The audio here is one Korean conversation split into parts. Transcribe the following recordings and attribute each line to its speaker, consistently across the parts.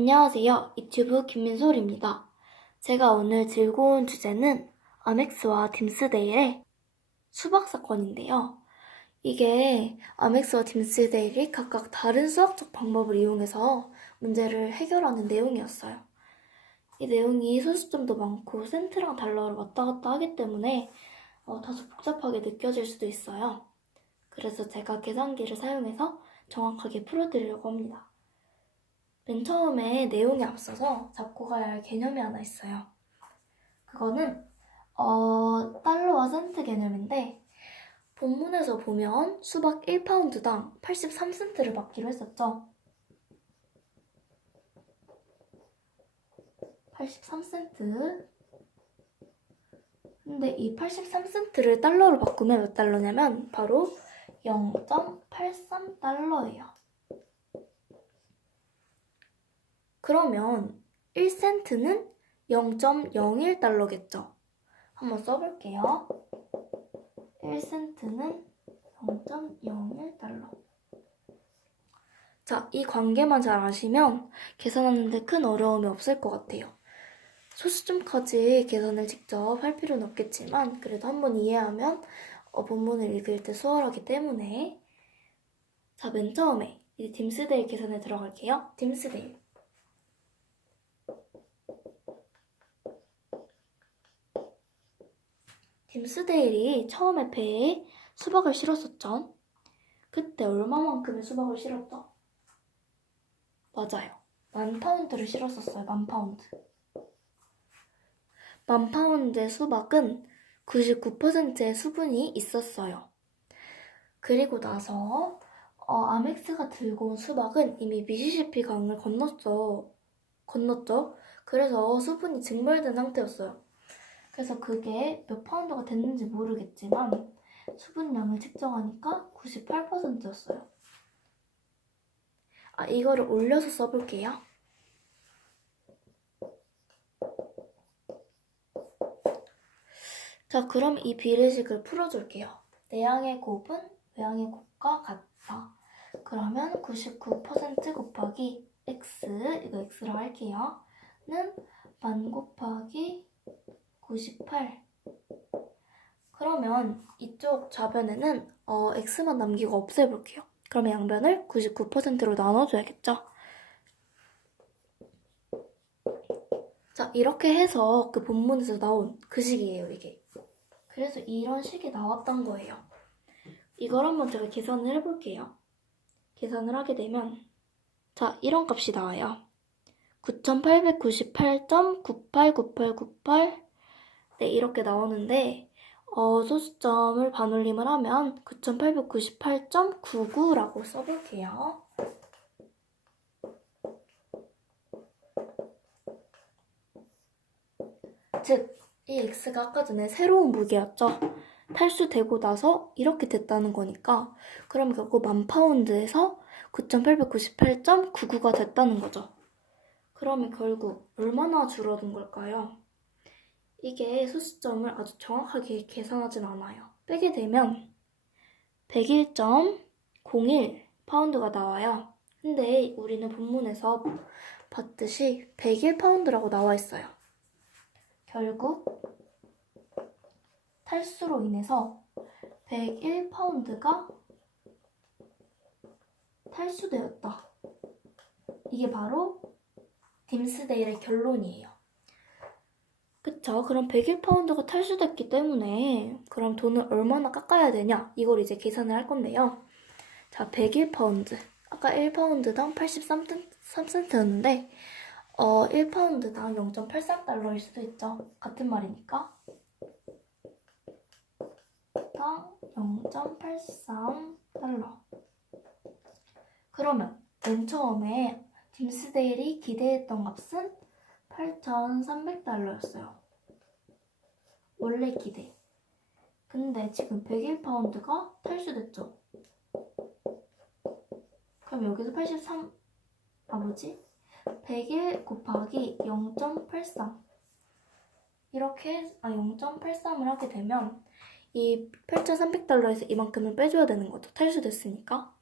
Speaker 1: 안녕하세요. 유튜브 김민솔입니다. 제가 오늘 온 주제는 아멕스와 딤스데일의 수박 사건인데요. 이게 아멕스와 딤스데일이 각각 다른 수학적 방법을 이용해서 문제를 해결하는 내용이었어요. 이 내용이 소수점도 많고 센트랑 달러를 왔다 갔다 하기 때문에 어, 다소 복잡하게 느껴질 수도 있어요. 그래서 제가 계산기를 사용해서 정확하게 풀어드리려고 합니다. 맨 처음에 내용에 앞서서 잡고 가야 할 개념이 하나 있어요. 그거는 어, 달러와 센트 개념인데 본문에서 보면 수박 1파운드당 83센트를 받기로 했었죠. 83센트. 근데 이 83센트를 달러로 바꾸면 몇 달러냐면 바로 0.83달러예요. 그러면 1센트는 0.01달러겠죠. 한번 써볼게요. 1센트는 0.01달러. 자, 이 관계만 잘 아시면 계산하는데 큰 어려움이 없을 것 같아요. 소수점까지 계산을 직접 할 필요는 없겠지만 그래도 한번 이해하면 어, 본문을 읽을 때 수월하기 때문에 자, 맨 처음에 이제 딤스데일 계산에 들어갈게요. 딤스데일. 딤스데일이 처음에 배에 수박을 실었었죠. 그때 얼마만큼의 수박을 실었죠? 맞아요. 만 파운드를 실었었어요. 만 파운드. 만 파운드의 수박은 99%의 수분이 있었어요. 그리고 나서 어, 아멕스가 들고 온 수박은 이미 미시시피 강을 건넜죠. 건넜죠. 그래서 수분이 증발된 상태였어요. 그래서 그게 몇 파운드가 됐는지 모르겠지만 수분량을 측정하니까 98%였어요. 아, 이거를 올려서 써볼게요. 자, 그럼 이 비례식을 풀어줄게요. 내양의 곱은 외양의 곱과 같다. 그러면 99% 곱하기 x, 이거 x로 할게요. 는 만 곱하기 98. 그러면 이쪽 좌변에는 어, x만 남기고 없애볼게요. 그러면 양변을 99%로 나눠줘야겠죠? 자, 이렇게 해서 그 본문에서 나온 그 식이에요, 이게. 그래서 이런 식이 나왔던 거예요. 이걸 한번 제가 계산을 해볼게요. 계산을 하게 되면, 자, 이런 값이 나와요. 9898.989898 네, 이렇게 나오는데, 어, 소수점을 반올림을 하면 9898.99라고 써볼게요. 즉, 이 x가 아까 전에 새로운 무게였죠. 탈수되고 나서 이렇게 됐다는 거니까 그럼 결국 만 파운드에서 9,898.99가 됐다는 거죠. 그러면 결국 얼마나 줄어든 걸까요? 이게 소수점을 아주 정확하게 계산하진 않아요. 빼게 되면 101.01 파운드가 나와요. 근데 우리는 본문에서 봤듯이 101 파운드라고 나와 있어요. 결국 탈수로 인해서 101 파운드가 탈수되었다. 이게 바로 딤스데일의 결론이에요. 그쵸? 그럼 101파운드가 탈수됐기 때문에 그럼 돈을 얼마나 깎아야 되냐? 이걸 이제 계산을 할 건데요. 자, 101파운드. 아까 1파운드당 83센트였는데 어, 1파운드당 0.83달러일 수도 있죠. 같은 말이니까. 당 0.83달러. 그러면 맨 처음에 딤스데일이 기대했던 값은 8,300달러였어요. 원래 기대. 근데 지금 101파운드가 탈수됐죠. 그럼 여기서 83, 아 뭐지? 101 곱하기 0.83 이렇게 아 0.83을 하게 되면 이 8,300달러에서 이만큼을 빼줘야 되는 거죠. 탈수됐으니까.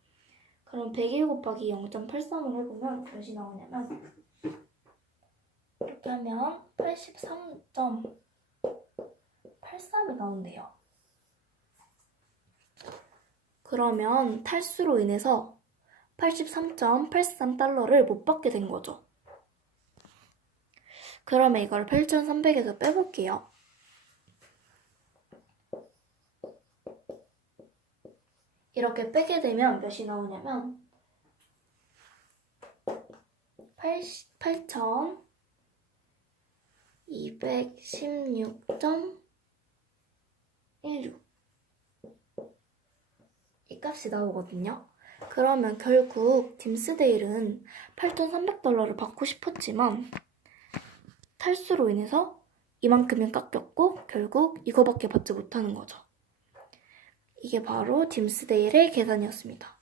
Speaker 1: 그럼 101 곱하기 0.83을 해보면 몇이 나오냐면 이렇게 하면 83.83이 나온대요. 그러면 탈수로 인해서 83.83달러를 못 받게 된 거죠. 그러면 이걸 8,300에서 빼볼게요. 이렇게 빼게 되면 몇이 나오냐면 8,216.16이 값이 나오거든요. 그러면 결국 딤스데일은 8,300달러를 받고 싶었지만 탈수로 인해서 이만큼이 깎였고 결국 이거밖에 받지 못하는 거죠. 이게 바로 딤스데일의 계산이었습니다.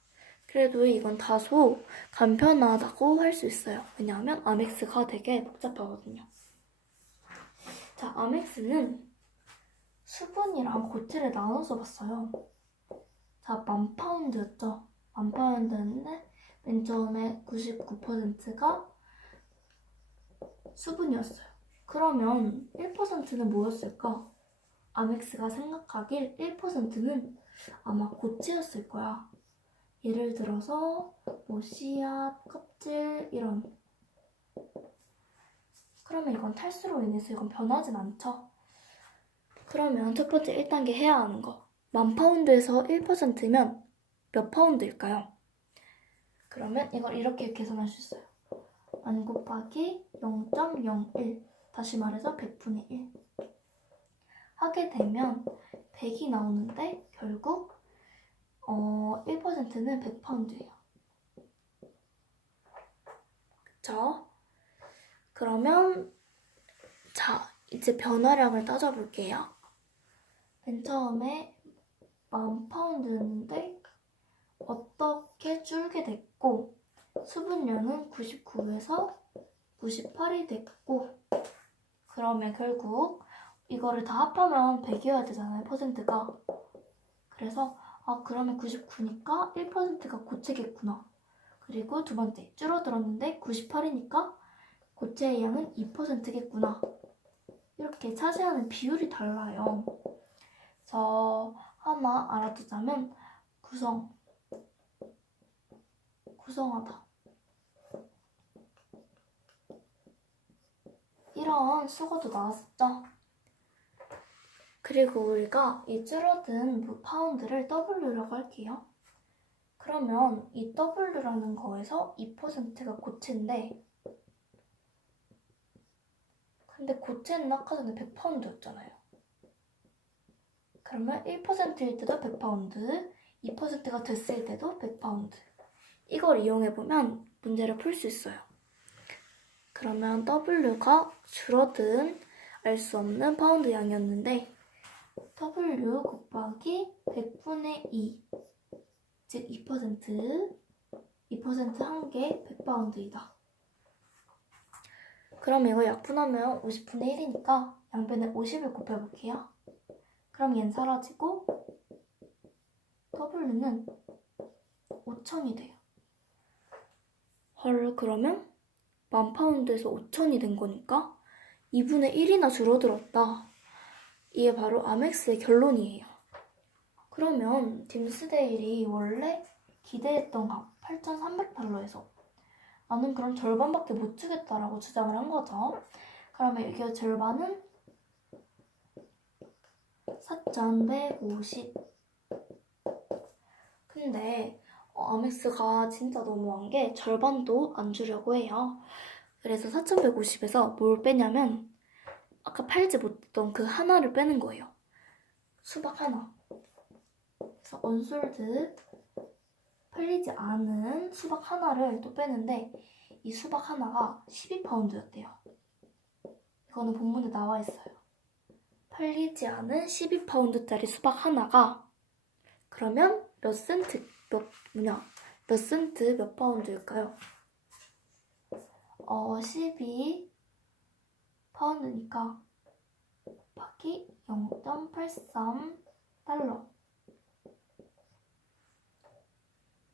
Speaker 1: 그래도 이건 다소 간편하다고 할 수 있어요. 왜냐하면 아멕스가 되게 복잡하거든요. 자, 아멕스는 수분이랑 고체를 나눠서 봤어요. 자, 만 파운드였죠. 만 파운드였는데 맨 처음에 99%가 수분이었어요. 그러면 1%는 뭐였을까? 아멕스가 생각하길 1%는 아마 고체였을 거야. 예를 들어서 뭐 씨앗, 껍질 이런. 그러면 이건 탈수로 인해서 이건 변하진 않죠. 그러면 첫 번째 1단계 해야 하는 거. 만 파운드에서 1%면 몇 파운드일까요? 그러면 이걸 이렇게 계산할 수 있어요. 만 곱하기 0.01 다시 말해서 100분의 1 하게 되면 100이 나오는데 결국 어, 1%는 100파운드예요. 그쵸? 그러면 자 이제 변화량을 따져볼게요. 맨 처음에 만 파운드였는데 어떻게 줄게 됐고 수분량은 99에서 98이 됐고 그러면 결국 이거를 다 합하면 100이어야 되잖아요 퍼센트가. 그래서 아 그러면 99니까 1%가 고체겠구나. 그리고 두 번째 줄어들었는데 98이니까 고체의 양은 2%겠구나. 이렇게 차지하는 비율이 달라요 그래서 하나 알아두자면 구성 구성하다 이런 수거도 나왔었죠. 그리고 우리가 이 줄어든 무 파운드를 W라고 할게요. 그러면 이 W라는 거에서 2%가 고체인데 근데 고체는 아까 전에 100파운드였잖아요. 그러면 1%일 때도 100파운드, 2%가 됐을 때도 100파운드. 이걸 이용해보면 문제를 풀 수 있어요. 그러면 W가 줄어든 알 수 없는 파운드 양이었는데 W 곱하기 100분의 2, 즉 2%, 2%한 개 100파운드이다. 그럼 이거 약분하면 50분의 1이니까 양변에 50을 곱해볼게요. 그럼 얘는 사라지고 W는 5천이 돼요. 헐, 그러면 만 파운드에서 5천이 된 거니까 2분의 1이나 줄어들었다. 이게 바로 아멕스의 결론이에요. 그러면 딤스데일이 원래 기대했던 값 8,300달러에서 나는 그럼 절반밖에 못 주겠다라고 주장을 한 거죠. 그러면 이게 절반은 4,150. 근데 어, 아멕스가 진짜 너무한 게 절반도 안 주려고 해요. 그래서 4,150에서 뭘 빼냐면 아까 팔지 못했던 그 하나를 빼는 거예요. 수박 하나. 그래서 언솔드 팔리지 않은 수박 하나를 또 빼는데 이 수박 하나가 12파운드였대요. 이거는 본문에 나와 있어요. 팔리지 않은 12파운드짜리 수박 하나가 그러면 몇 센트 몇 뭐냐 몇 센트 몇 파운드일까요? 어 12 파운드니까 곱하기 0.83 달러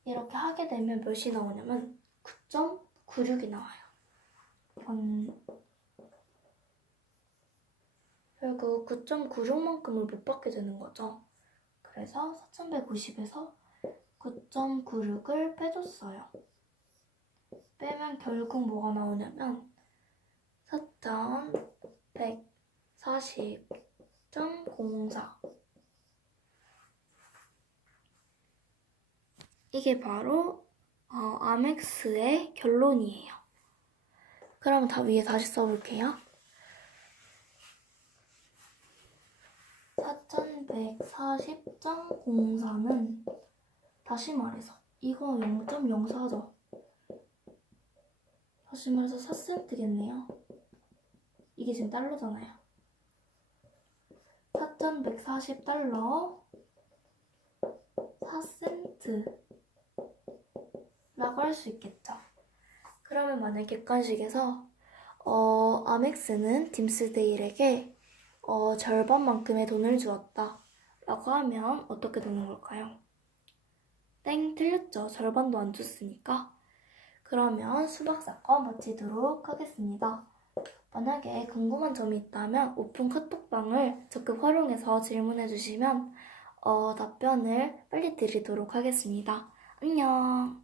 Speaker 1: 이렇게 하게 되면 몇이 나오냐면 9.96이 나와요. 이건 결국 9.96만큼을 못 받게 되는 거죠. 그래서 4150에서 9.96을 빼줬어요. 빼면 결국 뭐가 나오냐면 4,140.04 이게 바로 어, 아멕스의 결론이에요. 그럼 다 위에 다시 써볼게요. 4140.04는 다시 말해서 이거 0.04죠. 다시 말해서 4센트겠네요. 이게 지금 달러잖아요. 4140달러 4센트 라고 할 수 있겠죠. 그러면 만약 객관식에서 어, 아멕스는 딤스데일에게 어, 절반만큼의 돈을 주었다 라고 하면 어떻게 되는 걸까요? 땡 틀렸죠. 절반도 안 줬으니까. 그러면 수박 사건 마치도록 하겠습니다. 만약에 궁금한 점이 있다면 오픈 카톡방을 적극 활용해서 질문해 주시면 어, 답변을 빨리 드리도록 하겠습니다. 안녕.